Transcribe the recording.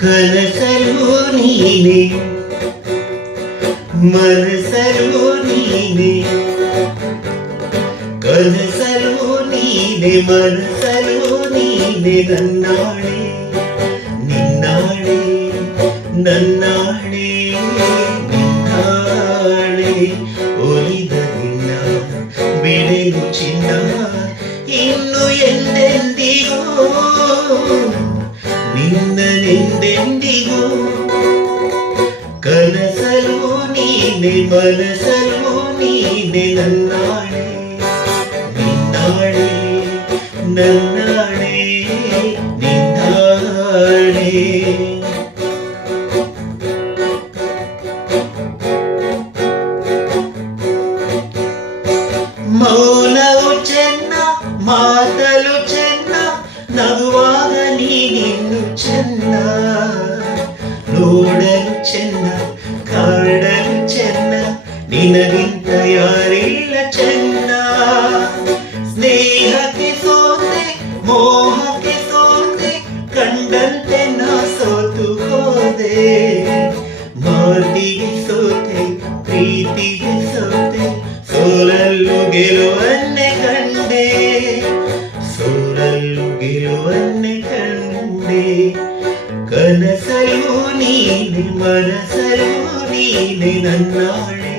ಕನಸಲು ನೀನೆ ಮನಸಲು ನೀನೆ ಕನಸಲು ನೀನೆ ಮನಸಲು ನೀನೆ ನನ್ನಾಳೆ ನಿನ್ನಾಳೆ ನನ್ನಾಳೆ ನಿನ್ನಾಳೆ ಒಲಿದ ನಿನ್ನ ಬಿಡೆನು ಚಿನ್ನ ಇನ್ನು ಎಂದೆಂದಿಗೂ ನಿನ್ನನೆಂದೆಂದಿಗೂ ಕನಸಲು ನೀನೆ ಮನಸಲು ನೀನೆ ನನ್ನಾಳೆ ನಿನ್ನಾಳೆ ನನ್ನಾಳೆ ನಿನ್ನಾಳೆ ಮೌನವು ಚೆನ್ನ ಮಾತಲು ಚೆನ್ನ ನಗುವಾಗ ನೀನಿನ್ನು ಚೆನ್ನ ನೋಡಲು ಚೆನ್ನ ಕಾಡಲು ಚೆನ್ನ ನಿನಗಿಂತ ಯಾರಿಲ್ಲ ಚೆನ್ನ ಸ್ನೇಹಕ್ಕೆ ಸೋತೆ ಮೋಹಕ್ಕೆ ಸೋತೆ ಕಂಡಂತೆ ನಾ ಸೋತು ಹೋದೆ ಮಾತಿಗೆ ಸೋತೆ ಪ್ರೀತಿಗೆ ಸೋತೆ ಸೋಲಲ್ಲೂ ಗೆಲುವನ್ನೇ ಕಂಡೆ ಸೋಲಲ್ಲೂ ಗೆಲುವನ್ನೇ ಕಂಡೆ ಕನಸಲು ನೀನೆ ಮನಸಲು ನೀನೆ ನನ್ನಾಳೆ